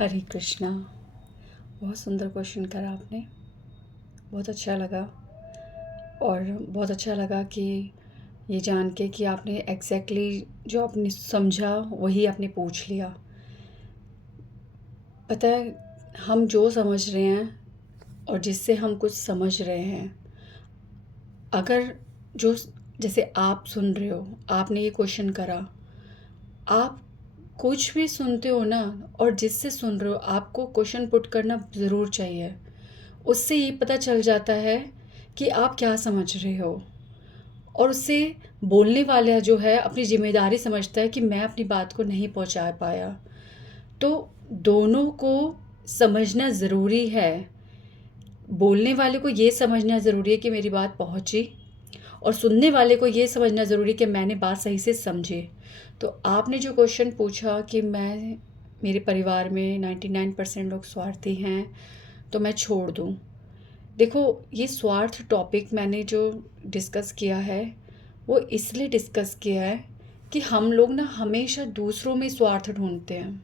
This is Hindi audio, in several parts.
हरे कृष्णा। बहुत सुंदर क्वेश्चन करा आपने। बहुत अच्छा लगा। और बहुत अच्छा लगा कि ये जान के कि आपने एग्जैक्टली जो आपने समझा वही आपने पूछ लिया। पता है, हम जो समझ रहे हैं और जिससे हम कुछ समझ रहे हैं, अगर जो जैसे आप सुन रहे हो, आपने ये क्वेश्चन करा, आप कुछ भी सुनते हो ना, और जिससे सुन रहे हो आपको क्वेश्चन पुट करना ज़रूर चाहिए। उससे ये पता चल जाता है कि आप क्या समझ रहे हो, और उससे बोलने वाला जो है अपनी ज़िम्मेदारी समझता है कि मैं अपनी बात को नहीं पहुंचा पाया। तो दोनों को समझना ज़रूरी है। बोलने वाले को ये समझना ज़रूरी है कि मेरी बात पहुंची, और सुनने वाले को ये समझना ज़रूरी कि मैंने बात सही से समझे। तो आपने जो क्वेश्चन पूछा कि मेरे परिवार में 99% लोग स्वार्थी हैं तो मैं छोड़ दूँ। देखो, ये स्वार्थ टॉपिक मैंने जो डिस्कस किया है वो इसलिए डिस्कस किया है कि हम लोग ना हमेशा दूसरों में स्वार्थ ढूंढते हैं,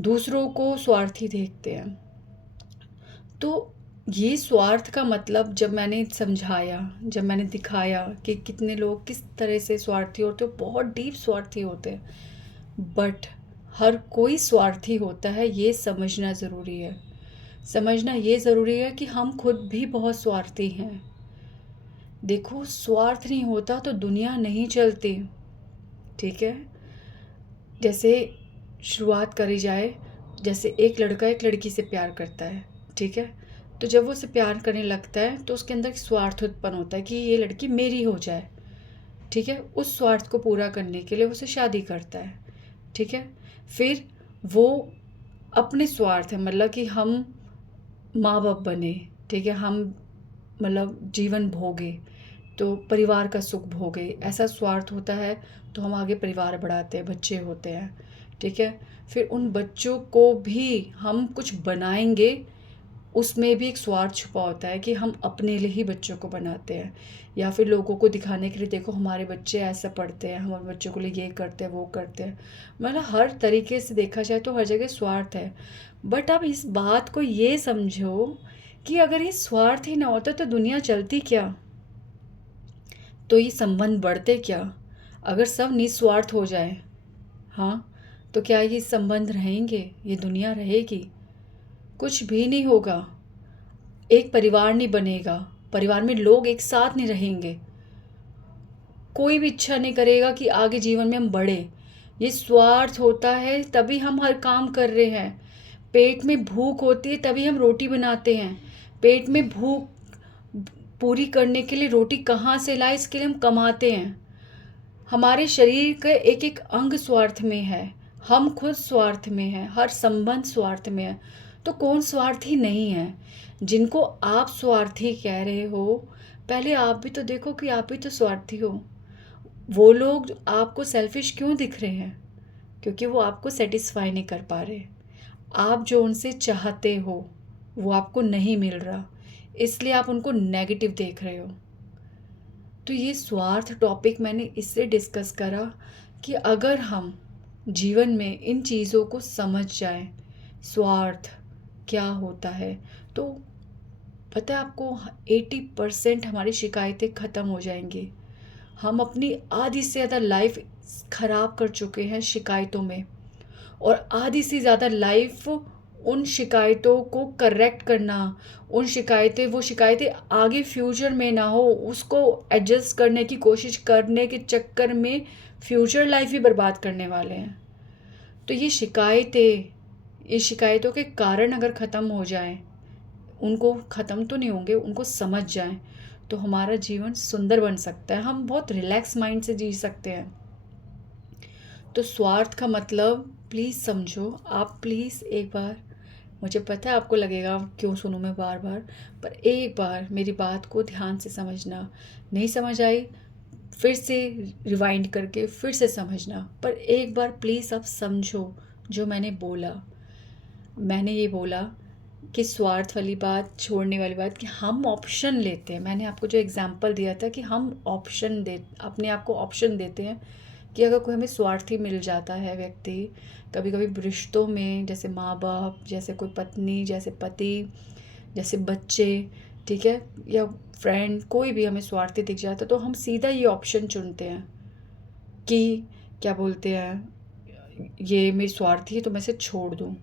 दूसरों को स्वार्थी देखते हैं। तो ये स्वार्थ का मतलब जब मैंने समझाया, जब मैंने दिखाया कि कितने लोग किस तरह से स्वार्थी होते हैं, बहुत डीप स्वार्थी होते हैं। बट हर कोई स्वार्थी होता है, ये समझना ज़रूरी है। समझना ये ज़रूरी है कि हम खुद भी बहुत स्वार्थी हैं। देखो, स्वार्थ नहीं होता तो दुनिया नहीं चलती। ठीक है, जैसे शुरुआत करी जाए, जैसे एक लड़का एक लड़की से प्यार करता है। ठीक है, तो जब वो उसे प्यार करने लगता है तो उसके अंदर एक स्वार्थ उत्पन्न होता है कि ये लड़की मेरी हो जाए। ठीक है, उस स्वार्थ को पूरा करने के लिए वो उसे शादी करता है। ठीक है, फिर वो अपने स्वार्थ है, मतलब कि हम माँ बाप बने, ठीक है, हम मतलब जीवन भोगे, तो परिवार का सुख भोगे, ऐसा स्वार्थ होता है। तो हम आगे परिवार बढ़ाते हैं, बच्चे होते हैं। ठीक है, फिर उन बच्चों को भी हम कुछ बनाएंगे, उसमें भी एक स्वार्थ छुपा होता है कि हम अपने लिए ही बच्चों को बनाते हैं, या फिर लोगों को दिखाने के लिए देखो हमारे बच्चे ऐसा पढ़ते हैं, हमारे बच्चों के लिए ये करते हैं वो करते हैं। मतलब हर तरीके से देखा जाए तो हर जगह स्वार्थ है। बट अब इस बात को ये समझो कि अगर ये स्वार्थ ही ना होता तो दुनिया चलती क्या, तो ये संबंध बढ़ते क्या। अगर सब निस्वार्थ हो जाए, हाँ, तो क्या ये संबंध रहेंगे, ये दुनिया रहेगी? कुछ भी नहीं होगा। एक परिवार नहीं बनेगा, परिवार में लोग एक साथ नहीं रहेंगे, कोई भी इच्छा नहीं करेगा कि आगे जीवन में हम बढ़े। ये स्वार्थ होता है तभी हम हर काम कर रहे हैं। पेट में भूख होती है तभी हम रोटी बनाते हैं। पेट में भूख पूरी करने के लिए रोटी कहाँ से लाए, इसके लिए हम कमाते हैं। हमारे शरीर का एक एक अंग स्वार्थ में है, हम खुद स्वार्थ में हैं, हर संबंध स्वार्थ में है। तो कौन स्वार्थी नहीं है? जिनको आप स्वार्थी कह रहे हो, पहले आप भी तो देखो कि आप भी तो स्वार्थी हो। वो लोग आपको सेल्फिश क्यों दिख रहे हैं? क्योंकि वो आपको सेटिस्फाई नहीं कर पा रहे। आप जो उनसे चाहते हो वो आपको नहीं मिल रहा, इसलिए आप उनको नेगेटिव देख रहे हो। तो ये स्वार्थ टॉपिक मैंने इससे डिस्कस करा कि अगर हम जीवन में इन चीज़ों को समझ जाएं, स्वार्थ क्या होता है, तो पता है आपको 80% हमारी शिकायतें ख़त्म हो जाएंगी। हम अपनी आधी से ज़्यादा लाइफ ख़राब कर चुके हैं शिकायतों में, और आधी से ज़्यादा लाइफ उन शिकायतों को करेक्ट करना, वो शिकायतें आगे फ्यूचर में ना हो उसको एडजस्ट करने की कोशिश करने के चक्कर में फ्यूचर लाइफ ही बर्बाद करने वाले हैं। तो ये शिकायतों के कारण अगर ख़त्म हो जाएं, उनको ख़त्म तो नहीं होंगे, उनको समझ जाएं, तो हमारा जीवन सुंदर बन सकता है, हम बहुत रिलैक्स माइंड से जी सकते हैं। तो स्वार्थ का मतलब प्लीज़ समझो। आप प्लीज़ एक बार, मुझे पता है आपको लगेगा क्यों सुनूं मैं बार बार, पर एक बार मेरी बात को ध्यान से समझना। नहीं समझ आई, फिर से रिवाइंड करके फिर से समझना, पर एक बार प्लीज़ आप समझो जो मैंने बोला। मैंने ये बोला कि स्वार्थ वाली बात, छोड़ने वाली बात, कि हम ऑप्शन लेते हैं। मैंने आपको जो एग्जांपल दिया था कि हम ऑप्शन दे, अपने आप को ऑप्शन देते हैं कि अगर कोई हमें स्वार्थी मिल जाता है व्यक्ति, कभी कभी रिश्तों में, जैसे माँ बाप, जैसे कोई पत्नी, जैसे पति, जैसे बच्चे, ठीक है, या फ्रेंड, कोई भी हमें स्वार्थी दिख जाता है तो हम सीधा ये ऑप्शन चुनते हैं कि क्या बोलते हैं, ये मेरी स्वार्थी है तो मैं इसे छोड़ दूँ।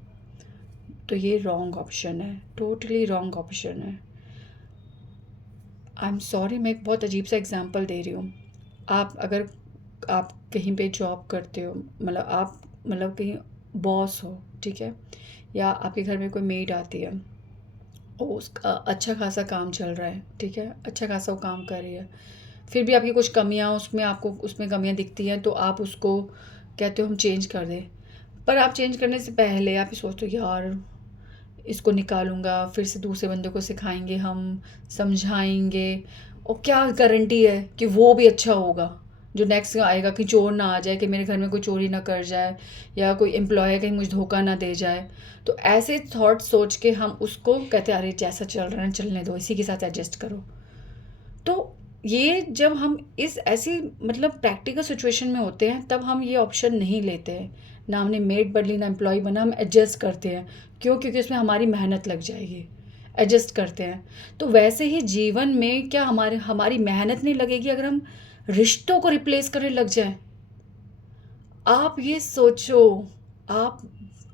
तो ये रॉन्ग ऑप्शन है, टोटली रॉन्ग ऑप्शन है। आई एम सॉरी, मैं एक बहुत अजीब सा एग्जांपल दे रही हूँ। अगर आप कहीं पे जॉब करते हो, मतलब आप, मतलब कहीं बॉस हो, ठीक है, या आपके घर में कोई मेड आती है, और उसका अच्छा खासा काम चल रहा है, ठीक है, अच्छा खासा वो काम कर रही है, फिर भी आपकी कुछ कमियां, उसमें आपको उसमें कमियां दिखती हैं, तो आप उसको कहते हो हम चेंज कर दें। पर आप चेंज करने से पहले आप ये सोचते हो यार इसको निकालूंगा, फिर से दूसरे बंदे को सिखाएंगे, हम समझाएंगे, और क्या गारंटी है कि वो भी अच्छा होगा, जो नेक्स्ट आएगा कि चोर ना आ जाए, कि मेरे घर में कोई चोरी ना कर जाए, या कोई एम्प्लॉय कहीं मुझे धोखा ना दे जाए। तो ऐसे थॉट सोच के हम उसको कहते हैं अरे जैसा चल रहा है चलने दो, इसी के साथ एडजस्ट करो। तो ये जब हम इस ऐसी मतलब प्रैक्टिकल सिचुएशन में होते हैं तब हम ये ऑप्शन नहीं लेते हैं, ना हमने मेड बदली ना एम्प्लॉय बना, हम एडजस्ट करते हैं। क्यों? क्योंकि उसमें हमारी मेहनत लग जाएगी, एडजस्ट करते हैं। तो वैसे ही जीवन में क्या हमारे हमारी मेहनत नहीं लगेगी अगर हम रिश्तों को रिप्लेस करने लग जाएं? आप ये सोचो, आप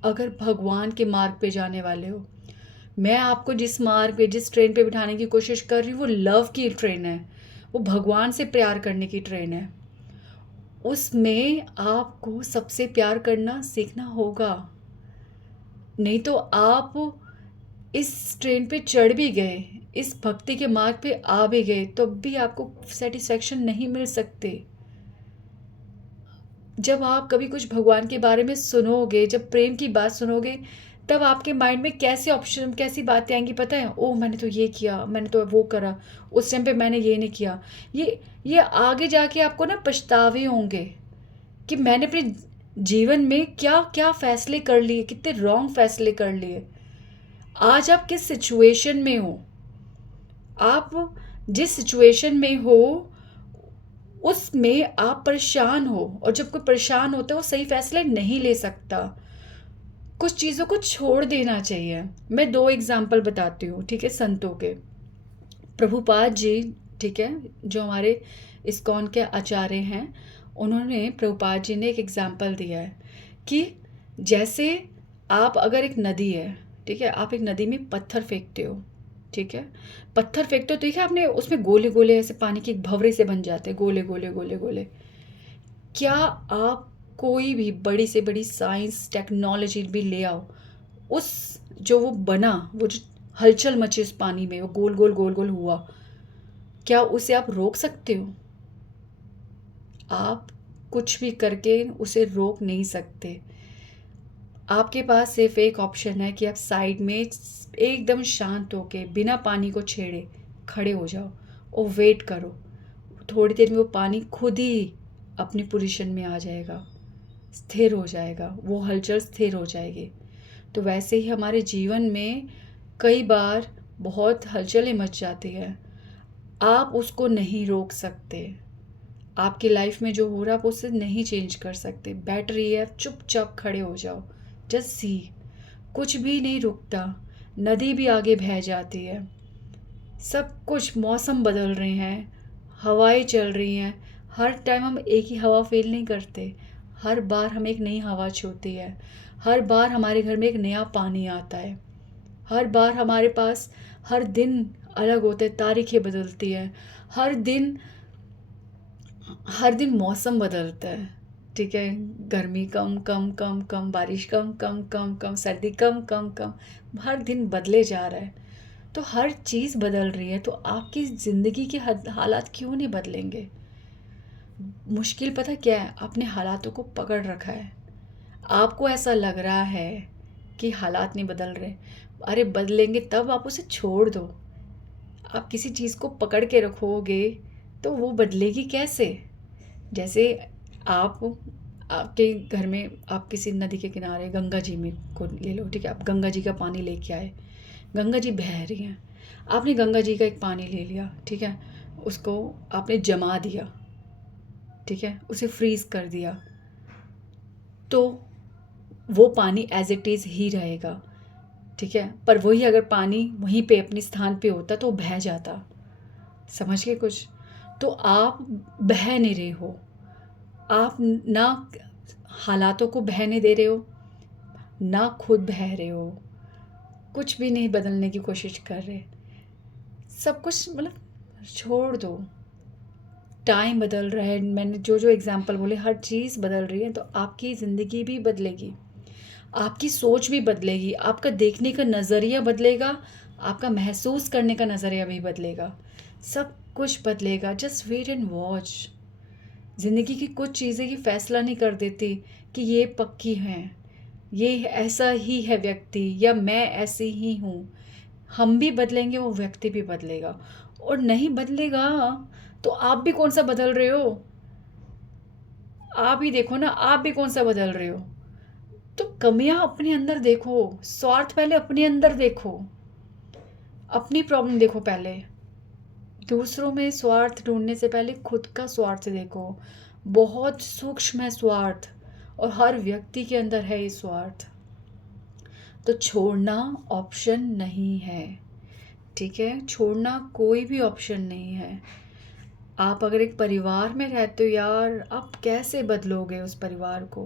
अगर भगवान के मार्ग पे जाने वाले हो, मैं आपको जिस मार्ग पे, जिस ट्रेन पे बिठाने की कोशिश कर रही हूँ वो लव की ट्रेन है, वो भगवान से प्यार करने की ट्रेन है। उसमें आपको सबसे प्यार करना सीखना होगा, नहीं तो आप इस ट्रेन पे चढ़ भी गए, इस भक्ति के मार्ग पे आ भी गए, तो भी आपको सेटिस्फेक्शन नहीं मिल सकते। जब आप कभी कुछ भगवान के बारे में सुनोगे, जब प्रेम की बात सुनोगे, तब आपके माइंड में कैसे ऑप्शन, कैसी बातें आएंगी पता है? ओह मैंने तो ये किया, मैंने तो वो करा, उस टाइम पे मैंने ये नहीं किया। ये आगे जाके आपको ना पछतावे होंगे कि मैंने अपने जीवन में क्या क्या फैसले कर लिए, कितने रॉन्ग फैसले कर लिए। आज आप किस सिचुएशन में हो, आप जिस सिचुएशन में हो उसमें आप परेशान हो, और जब कोई परेशान होता है वो सही फैसले नहीं ले सकता। कुछ चीज़ों को छोड़ देना चाहिए। मैं 2 एग्ज़ाम्पल बताती हूँ, ठीक है, संतों के। प्रभुपाद जी, ठीक है, जो हमारे इस्कॉन के आचार्य हैं, उन्होंने, प्रभुपाद जी ने एक एग्ज़ाम्पल दिया है कि जैसे आप, अगर एक नदी है, ठीक है, आप एक नदी में पत्थर फेंकते हो, ठीक है, पत्थर फेंकते हो तो देखिए आपने उसमें गोले गोले ऐसे पानी के एक भंवरे से बन जाते हैं, गोले गोले गोले गोले। क्या आप कोई भी बड़ी से बड़ी साइंस टेक्नोलॉजी भी ले आओ, उस जो वो बना, वो जो हलचल मची उस पानी में, वो गोल गोल गोल गोल हुआ, क्या उसे आप रोक सकते हो? आप कुछ भी करके उसे रोक नहीं सकते। आपके पास सिर्फ एक ऑप्शन है कि आप साइड में एकदम शांत होके बिना पानी को छेड़े खड़े हो जाओ और वेट करो। थोड़ी देर में वो पानी खुद ही अपनी पोजीशन में आ जाएगा, स्थिर हो जाएगा, वो हलचल स्थिर हो जाएगी। तो वैसे ही हमारे जीवन में कई बार बहुत हलचलें मच जाती है, आप उसको नहीं रोक सकते। आपकी लाइफ में जो हो रहा है आप उससे नहीं चेंज कर सकते। बेटर ये है चुपचाप खड़े हो जाओ, जस्ट सी, कुछ भी नहीं रुकता, नदी भी आगे बह जाती है, सब कुछ, मौसम बदल रहे हैं, हवाएं चल रही हैं। हर टाइम हम एक ही हवा फील नहीं करते, हर बार हमें एक नई हवा छूती है, हर बार हमारे घर में एक नया पानी आता है, हर बार हमारे पास, हर दिन अलग होते हैं, तारीखें बदलती हैं, हर दिन, हर दिन मौसम बदलता है, ठीक है, गर्मी कम कम कम कम, बारिश कम कम कम कम, सर्दी कम कम कम, हर दिन बदले जा रहा है। तो हर चीज़ बदल रही है, तो आपकी ज़िंदगी के हालात क्यों नहीं बदलेंगे? मुश्किल पता क्या है, आपने हालातों को पकड़ रखा है। आपको ऐसा लग रहा है कि हालात नहीं बदल रहे, अरे बदलेंगे, तब आप उसे छोड़ दो। आप किसी चीज़ को पकड़ के रखोगे तो वो बदलेगी कैसे? जैसे आप, आपके घर में, आप किसी नदी के किनारे गंगा जी में को ले लो, ठीक है, आप गंगा जी का पानी लेके आए, गंगा जी बह रही हैं, आपने गंगा जी का एक पानी ले लिया, ठीक है, उसको आपने जमा दिया, ठीक है, उसे फ्रीज़ कर दिया, तो वो पानी एज़ इट इज़ ही रहेगा, ठीक है। पर वही अगर पानी वहीं पे अपने स्थान पे होता तो बह जाता। समझ गए कुछ? तो आप बह नहीं रहे हो, आप ना हालातों को बहने दे रहे हो, ना खुद बह रहे हो, कुछ भी नहीं बदलने की कोशिश कर रहे। सब कुछ मतलब छोड़ दो। टाइम बदल रहा है, मैंने जो जो एग्जांपल बोले हर चीज़ बदल रही है, तो आपकी ज़िंदगी भी बदलेगी, आपकी सोच भी बदलेगी, आपका देखने का नज़रिया बदलेगा, आपका महसूस करने का नज़रिया भी बदलेगा, सब कुछ बदलेगा। Just wait and watch. ज़िंदगी की कुछ चीज़ें ही फैसला नहीं कर देती कि ये पक्की हैं, ये ऐसा ही है व्यक्ति, या मैं ऐसी ही हूँ। हम भी बदलेंगे, वो व्यक्ति भी बदलेगा। और नहीं बदलेगा तो आप भी कौन सा बदल रहे हो? आप ही देखो ना, आप भी कौन सा बदल रहे हो? तो कमियां अपने अंदर देखो, स्वार्थ पहले अपने अंदर देखो, अपनी प्रॉब्लम देखो पहले। दूसरों में स्वार्थ ढूंढने से पहले खुद का स्वार्थ देखो। बहुत सूक्ष्म है स्वार्थ, और हर व्यक्ति के अंदर है ये स्वार्थ। तो छोड़ना ऑप्शन नहीं है, ठीक है। छोड़ना कोई भी ऑप्शन नहीं है। आप अगर एक परिवार में रहते हो यार, आप कैसे बदलोगे उस परिवार को?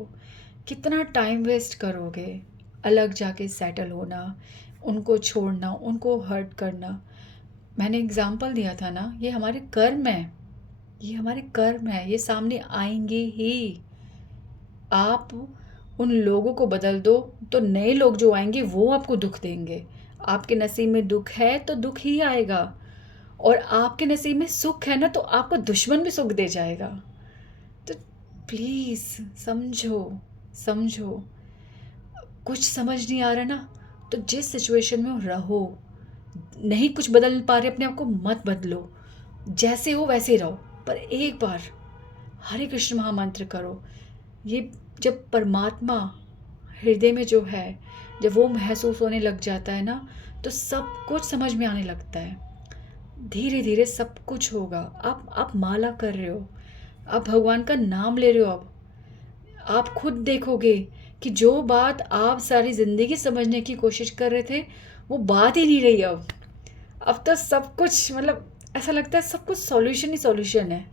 कितना टाइम वेस्ट करोगे अलग जाके सेटल होना, उनको छोड़ना, उनको हर्ट करना। मैंने एग्जाम्पल दिया था ना, ये हमारे कर्म है, ये हमारे कर्म है, ये सामने आएंगे ही। आप उन लोगों को बदल दो तो नए लोग जो आएंगे वो आपको दुख देंगे। आपके नसीब में दुख है तो दुख ही आएगा, और आपके नसीब में सुख है ना, तो आपको दुश्मन भी सुख दे जाएगा। तो प्लीज़ समझो, समझो। कुछ समझ नहीं आ रहा ना, तो जिस सिचुएशन में हो रहो, नहीं कुछ बदल पा रहे अपने आप को, मत बदलो, जैसे हो वैसे रहो। पर एक बार हरे कृष्ण महामंत्र करो। ये जब परमात्मा हृदय में जो है, जब वो महसूस होने लग जाता है ना, तो सब कुछ समझ में आने लगता है। धीरे धीरे सब कुछ होगा। आप माला कर रहे हो, आप भगवान का नाम ले रहे हो। अब आप खुद देखोगे कि जो बात आप सारी ज़िंदगी समझने की कोशिश कर रहे थे, वो बात ही नहीं रही। अब तो सब कुछ मतलब ऐसा लगता है सब कुछ सॉल्यूशन ही सॉल्यूशन है।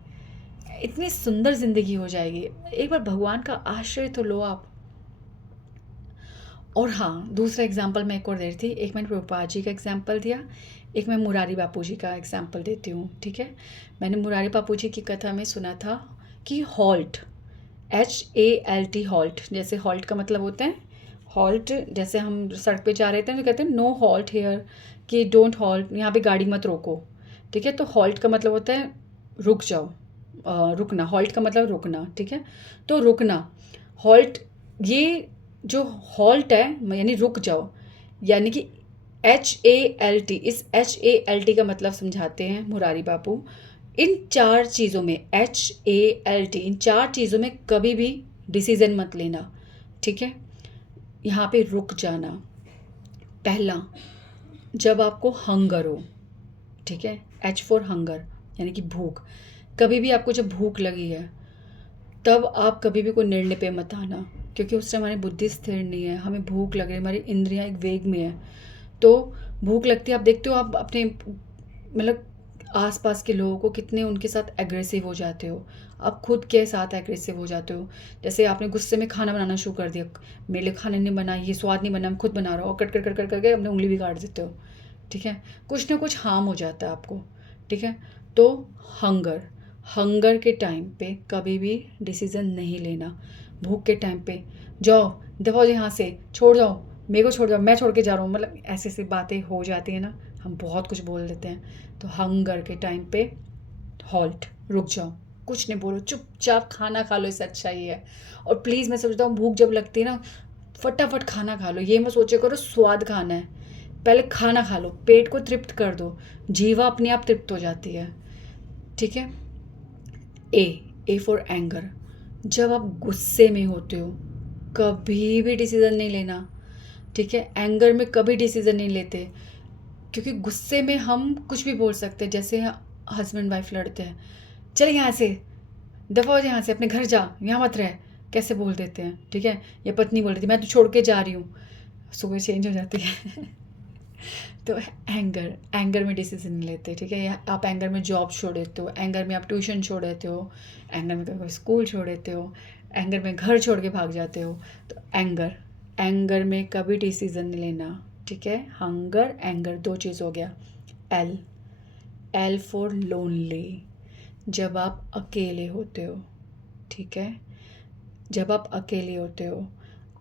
इतनी सुंदर ज़िंदगी हो जाएगी। एक बार भगवान का आश्रय तो लो आप। और हाँ, दूसरा एग्जाम्पल मैं एक और दे रही थी। एक मैंने प्रभुपाद जी का एग्जाम्पल दिया, एक मैं मुरारी बापू जी का एग्जाम्पल देती हूँ, ठीक है। मैंने मुरारी बापू जी की कथा में सुना था कि हॉल्ट, HALT, हॉल्ट, जैसे हॉल्ट का मतलब होता है हॉल्ट, जैसे हम सड़क पे जा रहे थे तो कहते हैं नो हॉल्ट हेयर, कि डोंट हॉल्ट, यहाँ पे गाड़ी मत रोको, ठीक है। तो हॉल्ट का मतलब होता है रुक जाओ, रुकना। हॉल्ट का मतलब रुकना, ठीक है। तो रुकना, हॉल्ट, ये जो हॉल्ट है यानी रुक जाओ, यानी कि HALT, इस HALT का मतलब समझाते हैं मुरारी बापू। इन चार चीज़ों में, HALT, इन चार चीज़ों में कभी भी डिसीज़न मत लेना, ठीक है। यहाँ पे रुक जाना। पहला, जब आपको हंगर हो, ठीक है, H फॉर हंगर, यानी कि भूख। कभी भी आपको जब भूख लगी है, तब आप कभी भी कोई निर्णय पे मत आना, क्योंकि उस टाइम हमारी बुद्धि स्थिर नहीं है, हमें भूख लग रही है, हमारी इंद्रियां एक वेग में है। तो भूख लगती है, आप देखते हो आप अपने मतलब आसपास के लोगों को कितने उनके साथ एग्रेसिव हो जाते हो, आप खुद के साथ एग्रेसिव हो जाते हो। जैसे आपने गुस्से में खाना बनाना शुरू कर दिया, मेरे लिए खाने नहीं बना, ये स्वाद नहीं बना, मैं खुद बना रहा हूँ, और कट कर कर कर करके अपनी उंगली भी काट देते हो, ठीक है। कुछ ना कुछ हार्म हो जाता है आपको, ठीक है। तो हंगर, हंगर के टाइम पे कभी भी डिसीज़न नहीं लेना। भूख के टाइम पे जाओ, दफा यहाँ से, छोड़ जाओ, मेरे को छोड़ जाओ, मैं छोड़ के जा रहा हूँ, मतलब ऐसी ऐसी बातें हो जाती है ना, हम बहुत कुछ बोल देते हैं। तो हंगर के टाइम पे हॉल्ट, रुक जाओ, कुछ नहीं बोलो, चुपचाप खाना खा लो, इससे अच्छा ही है। और प्लीज़ मैं समझता हूँ भूख जब लगती है ना, फटाफट खाना खा लो, ये मत सोचे करो स्वाद खाना है, पहले खाना खा लो, पेट को तृप्त कर दो, जीवा अपने आप तृप्त हो जाती है, ठीक है। ए फॉर एंगर, जब आप गुस्से में होते हो कभी भी डिसीज़न नहीं लेना, ठीक है। एंगर में कभी डिसीज़न नहीं लेते, क्योंकि गुस्से में हम कुछ भी बोल सकते हैं। जैसे हस्बैंड वाइफ लड़ते हैं, चल यहाँ से, दफ़ा हो जा यहाँ से, अपने घर जा, यहाँ मत रह, कैसे बोल देते हैं, ठीक है। या पत्नी बोल रही थी मैं तो छोड़ के जा रही हूँ, सुबह चेंज हो जाती है। तो एंगर में डिसीजन नहीं लेते, ठीक है। या आप एंगर में जॉब छोड़ देते हो, एंगर में आप ट्यूशन छोड़ देते हो, एंगर में कभी स्कूल छोड़ देते हो, एंगर में घर छोड़ के भाग जाते हो। तो एंगर में कभी डिसीजन नहीं लेना, ठीक है। हंगर एंगर 2 चीज़ हो गया। एल फॉर लोनली, जब आप अकेले होते हो, ठीक है। जब आप अकेले होते हो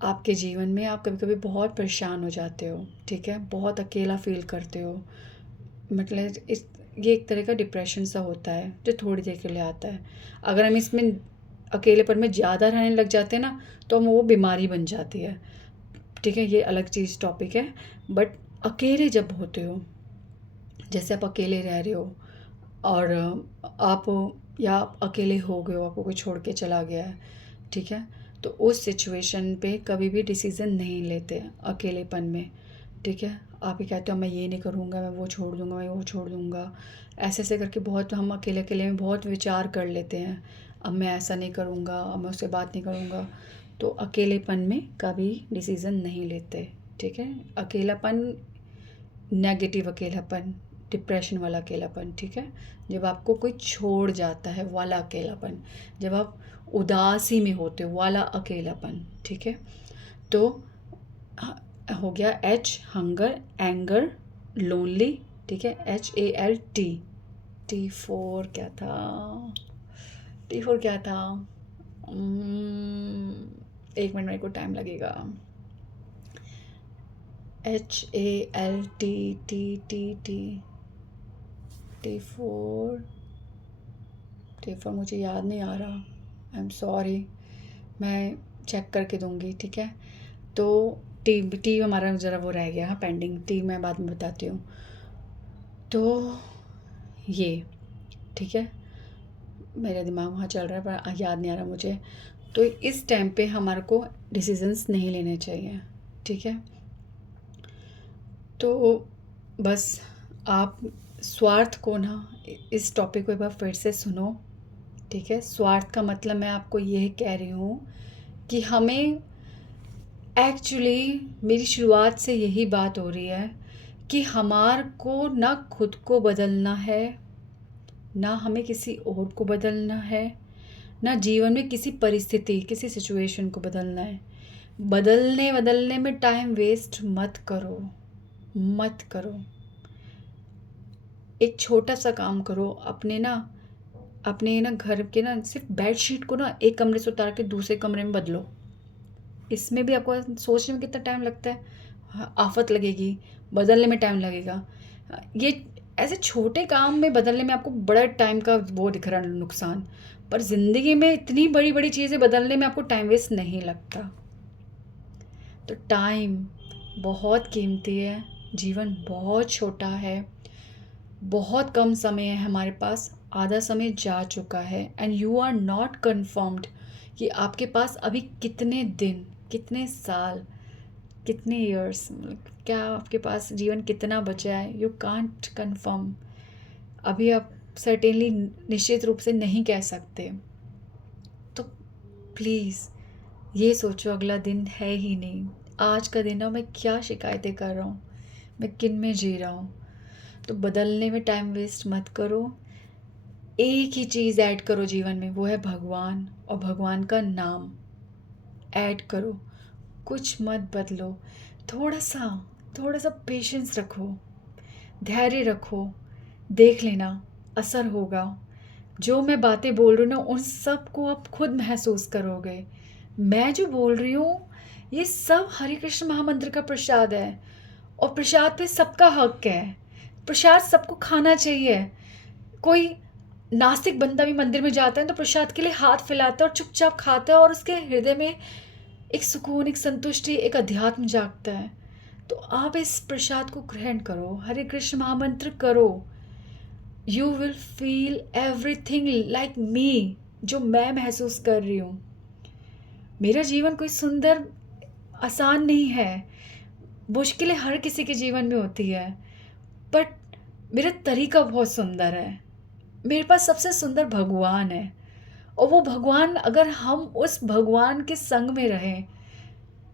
आपके जीवन में, आप कभी कभी बहुत परेशान हो जाते हो, ठीक है, बहुत अकेला फील करते हो। मतलब ये एक तरह का डिप्रेशन सा होता है जो थोड़ी देर के लिए आता है। अगर हम इसमें अकेलेपन में ज़्यादा रहने लग जाते हैं ना, तो हम वो बीमारी बन जाती है, ठीक है। ये अलग चीज़ टॉपिक है। बट अकेले जब होते हो, जैसे आप अकेले रह रहे हो और आप या आप अकेले हो गए हो, आपको कोई छोड़ के चला गया है, ठीक है। तो उस सिचुएशन पे कभी भी डिसीज़न नहीं लेते अकेलेपन में, ठीक है। आप ही कहते हो मैं ये नहीं करूँगा, मैं वो छोड़ दूँगा, मैं वो छोड़ दूँगा, ऐसे ऐसे करके बहुत हम अकेले अकेले में बहुत विचार कर लेते हैं। अब मैं ऐसा नहीं करूँगा, अब मैं उससे बात नहीं करूँगा। तो अकेलेपन में कभी डिसीज़न नहीं लेते, ठीक है। अकेलापन नेगेटिव अकेलापन, डिप्रेशन वाला अकेलापन, ठीक है। जब आपको कोई छोड़ जाता है वाला अकेलापन, जब आप उदासी में होते हो वाला अकेलापन, ठीक है। तो हो गया एच, हंगर, एंगर, लोनली, ठीक है। HALT। T4 क्या था? T4 क्या था? 1 मिनट, मेरे को टाइम लगेगा। HALT T4 मुझे याद नहीं आ रहा, आई एम सॉरी, मैं चेक करके दूंगी, ठीक है। तो टी हमारा ज़रा वो रह गया, पेंडिंग। टी मैं बाद में बताती हूँ। तो ये, ठीक है, मेरा दिमाग वहाँ चल रहा है पर याद नहीं आ रहा मुझे। तो इस टाइम पे हमारे को डिसीजंस नहीं लेने चाहिए, ठीक है। तो बस आप स्वार्थ को ना, इस टॉपिक को एक बार फिर से सुनो, ठीक है। स्वार्थ का मतलब मैं आपको यह कह रही हूँ कि हमें एक्चुअली, मेरी शुरुआत से यही बात हो रही है कि हमार को ना खुद को बदलना है, ना हमें किसी और को बदलना है, ना जीवन में किसी परिस्थिति, किसी सिचुएशन को बदलना है। बदलने में टाइम वेस्ट मत करो, मत करो। एक छोटा सा काम करो, अपने ना घर के ना सिर्फ बेडशीट को ना एक कमरे से उतार के दूसरे कमरे में बदलो। इसमें भी आपको सोचने में कितना टाइम लगता है, आफत लगेगी, बदलने में टाइम लगेगा। ये ऐसे छोटे काम में बदलने में आपको बड़ा टाइम का वो दिख रहा है नुकसान, पर ज़िंदगी में इतनी बड़ी बड़ी चीज़ें बदलने में आपको टाइम वेस्ट नहीं लगता। तो टाइम बहुत कीमती है, जीवन बहुत छोटा है, बहुत कम समय है हमारे पास, आधा समय जा चुका है। And you are not confirmed कि आपके पास अभी कितने दिन, कितने साल, कितने ईयर्स, क्या आपके पास जीवन कितना बचा है, यू कांट कन्फर्म। अभी आप सर्टेनली निश्चित रूप से नहीं कह सकते। तो प्लीज़ ये सोचो, अगला दिन है ही नहीं, आज का दिन है, मैं क्या शिकायतें कर रहा हूँ, मैं किन में जी रहा हूँ। तो बदलने में टाइम वेस्ट मत करो। एक ही चीज़ ऐड करो जीवन में, वो है भगवान, और भगवान का नाम ऐड करो। कुछ मत बदलो, थोड़ा सा पेशेंस रखो, धैर्य रखो, देख लेना असर होगा। जो मैं बातें बोल रही हूँ ना, उन सब को आप खुद महसूस करोगे। मैं जो बोल रही हूँ ये सब हरे कृष्ण महामंत्र का प्रसाद है, और प्रसाद पे सबका हक है, प्रसाद सबको खाना चाहिए। कोई नास्तिक बंदा भी मंदिर में जाता है तो प्रसाद के लिए हाथ फैलाता है और चुपचाप खाता है, और उसके हृदय में एक सुकून, एक संतुष्टि, एक अध्यात्म जागता है। तो आप इस प्रसाद को ग्रहण करो, हरे कृष्ण महामंत्र करो, you will feel everything like me, जो मैं महसूस कर रही हूँ। मेरा जीवन कोई सुंदर आसान नहीं है, मुश्किलें हर किसी के जीवन में होती है, बट मेरा तरीका बहुत सुंदर है। मेरे पास सबसे सुंदर भगवान है, और वो भगवान, अगर हम उस भगवान के संग में रहें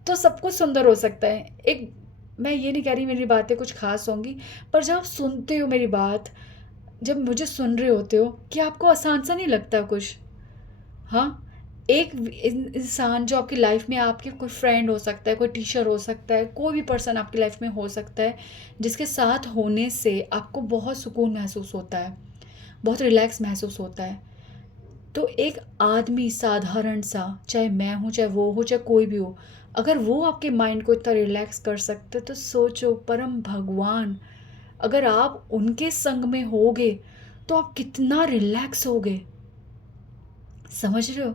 तो सब कुछ सुंदर हो सकता है। एक, मैं ये नहीं कह रही मेरी बातें कुछ खास होंगी, पर जब आप सुनते हो मेरी बात, जब मुझे सुन रहे होते हो, क्या आपको आसान सा नहीं लगता कुछ? हाँ, एक इंसान जो आपकी लाइफ में, आपके कोई फ्रेंड हो सकता है, कोई टीचर हो सकता है, कोई भी पर्सन आपकी लाइफ में हो सकता है, जिसके साथ होने से आपको बहुत सुकून महसूस होता है, बहुत रिलैक्स महसूस होता है। तो एक आदमी साधारण सा, चाहे मैं हूँ, चाहे वो हो, चाहे कोई भी हो, अगर वो आपके माइंड को इतना रिलैक्स कर सकते, तो सोचो परम भगवान, अगर आप उनके संग में होगे तो आप कितना रिलैक्स होगे। समझ रहे हो?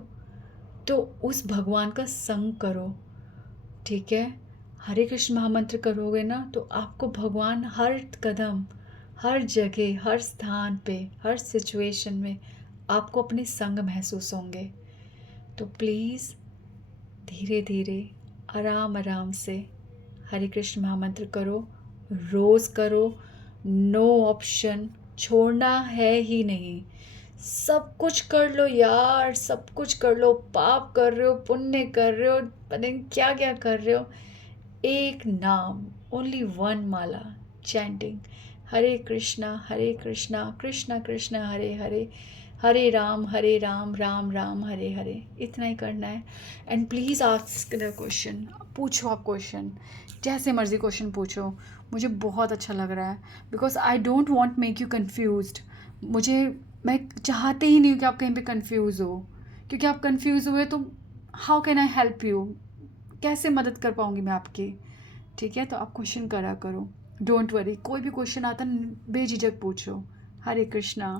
तो उस भगवान का संग करो, ठीक है? हरे कृष्ण महामंत्र करोगे ना, तो आपको भगवान हर कदम, हर जगह, हर स्थान पे, हर सिचुएशन में आपको अपने संग महसूस होंगे। तो प्लीज़ धीरे धीरे, आराम आराम से हरे कृष्ण महामंत्र करो, रोज़ करो। नो ऑप्शन, छोड़ना है ही नहीं। सब कुछ कर लो यार, सब कुछ कर लो, पाप कर रहे हो, पुण्य कर रहे हो, पता नहीं क्या क्या कर रहे हो, एक नाम, ओनली वन माला, चैंटिंग हरे कृष्णा कृष्णा कृष्णा हरे हरे, हरे राम राम राम हरे हरे, इतना ही करना है। And please ask the question, पूछो आप क्वेश्चन, जैसे मर्ज़ी क्वेश्चन पूछो, मुझे बहुत अच्छा लग रहा है, because I don't want make you confused. मैं चाहते ही नहीं हूँ कि आप कहीं पे कंफ्यूज हो, क्योंकि आप कंफ्यूज हुए तो how can I help you, कैसे मदद कर पाऊँगी मैं आपकी? ठीक है, तो आप क्वेश्चन करा करो, डोंट वरी, कोई भी क्वेश्चन आता बेझिझक पूछो। हरे कृष्णा।